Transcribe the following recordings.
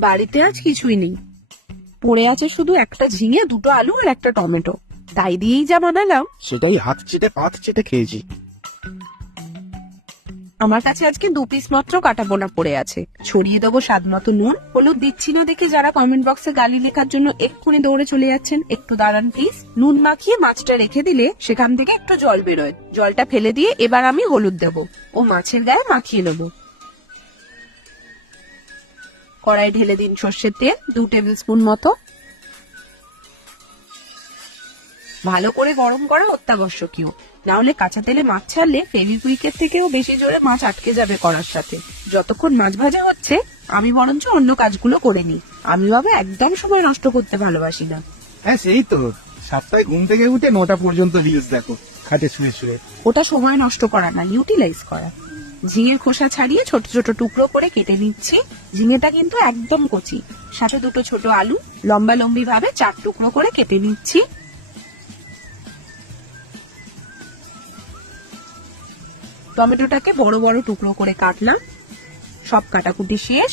বাড়িতে আজ কিছুই নেই। পড়ে আছে শুধু একটা ঝিঙে দুটো আলু আর একটা টমেটো। তাই দিয়েই যা বানালাম। সেটাই হাত চেটে পাত চেটে খেয়েছি। আমার কাছে আজকে দু পিস মাত্র কাটা বোনা পড়ে আছে। ছড়িয়ে দেবো স্বাদ মতো নুন হলুদ দিচ্ছি না দেখে যারা কমেন্ট বক্সে গালি লেখার জন্য এক্ষুনি দৌড়ে চলে যাচ্ছেন একটু দাঁড়ান প্লিজ নুন মাখিয়ে মাছটা রেখে দিলে সেখান থেকে একটু জল বেরোয়। জলটা ফেলে দিয়ে এবার আমি হলুদ দেবো। ও মাছের গায়ে মাখিয়ে নেব। কড়াই ঢেলে দিন সর্ষের তেল দু টেবিল স্পুন মতো। ভালো করে গরম করা অত্যাবশ্যকীয়। না হলে কাঁচা তেলে মাছ ছাড়লে ফেভিকুইকের থেকেও বেশি জোরে মাছ আটকে যাবে করার সাথে। যতক্ষণ মাছ ভাজা হচ্ছে আমি বরঞ্চ অন্য কাজগুলো করে নিই। আমি বাবা একদম সময় নষ্ট করতে ভালোবাসি না। হ্যাঁ সেই তো। সাতটায় ঘুম থেকে উঠে নটা পর্যন্ত রিলস দেখো খাটে শুয়ে শুয়ে। ওটা সময় নষ্ট করা না ইউটিলাইজ করা। ঝিঙের খোসা ছাড়িয়ে ছোট ছোট টুকরো করে কেটে নিচ্ছি। ঝিঙেটা কিন্তু একদম কচি। সাথে দুটো ছোট আলু, লম্বা লম্বি ভাবে চার টুকরো করে কেটে নিচ্ছি। টমেটোটাকে বড় বড় টুকরো করে কাটলাম। সব কাটাকুটি শেষ।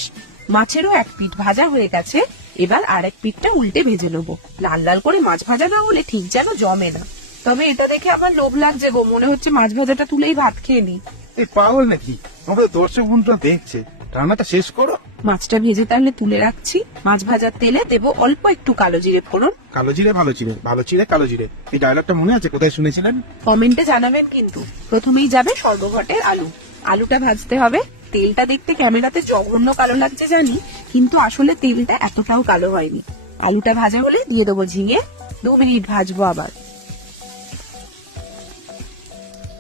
মাছেরও এক পিঠ ভাজা হয়ে গেছে। এবার আরেক পিঠটা উল্টে ভেজে নেব। লাল লাল করে মাছ ভাজা না হলে ঠিক যেন জমে না। তবে এটা দেখে আমার লোভ লাগছে গো। মনে হচ্ছে মাছ ভাজাটা তুলেই ভাত খেয়ে নি এই পাগল নাকি? আমাদের দর্শক বন্ধুরা দেখছে। রান্নাটা শেষ করো। মাছটা ভেজে তাহলে তুলে রাখছি। মাছ ভাজার তেলে দেবো অল্প একটু কালো জিরে ফোড়ন। কালো জিরে ভালো চিরে ভালো চিরে কালো জিরে। এই ডায়লগটা মনে আছে? কোথায় শুনেছিলেন? কমেন্টে জানাবেন কিন্তু। প্রথমেই যাবে সর্বঘটের আলু। আলুটা ভাজতে হবে। তেলটা দেখতে ক্যামেরাতে জঘন্য কালো লাগছে জানি কিন্তু আসলে তেলটা এতটাও কালো হয়নি। আলুটা ভাজা হলে দিয়ে দেবো ঝিঙে। দু মিনিট ভাজবো আবার।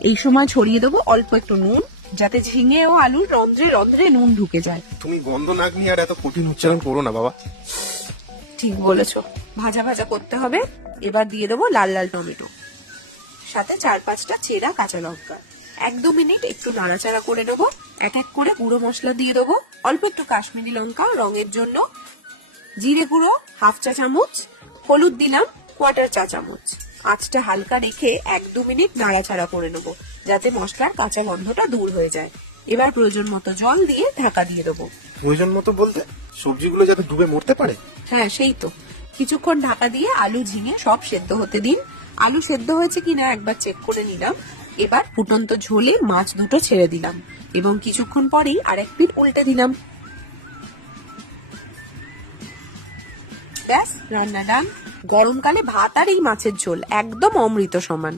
এই সময় ছড়িয়ে দেবো অল্প একটু নুন যাতে ঝিঙে ও আলুর রন্ধ্রে রন্ধ্রে নুন ঢুকে যায়। তুমি গন্ধ নাক নিয়ে আর এত কঠিন উচ্চারণ করো না বাবা। ঠিক বলেছ। ভাজা ভাজা করতে হবে। এবার দিয়ে দেবো লাল লাল টমেটো। সাথে চার পাঁচটা চেরা কাঁচা লঙ্কা। এক দু মিনিট একটু নাড়াচাড়া করে নেব। এক এক করে গুঁড়ো মশলা দিয়ে দেবো। অল্প একটু কাশ্মীরি লঙ্কা রঙের জন্য। জিরে গুঁড়ো হাফ চা চামচ। হলুদ দিলাম কোয়ার্টার চা চামচ। আঁচটা হালকা রেখে এক দু মিনিট নাড়াচাড়া করে নেব যাতে মশলার কাঁচা গন্ধটা দূর হয়ে যায়। এবার প্রয়োজন মতো জল দিয়ে ঢাকা দিয়ে দেবো। প্রয়োজন মতো বলতে সবজিগুলো যাতে ডুবে মরতে পারে? হ্যাঁ সেই তো। কিছুক্ষণ ঢাকা দিয়ে আলু ঝিঙে সব সেদ্ধ হতে দিন। আলু সেদ্ধ হয়েছে কিনা একবার চেক করে নিলাম। এবার ফুটন্ত ঝোলে মাছ দুটো ছেড়ে দিলাম এবং কিছুক্ষণ পরেই আরেক পিঠ উল্টে দিলাম। ব্যাস রান্না ডান। গরমকালে ভাত আর এই মাছের ঝোল একদম অমৃত সমান।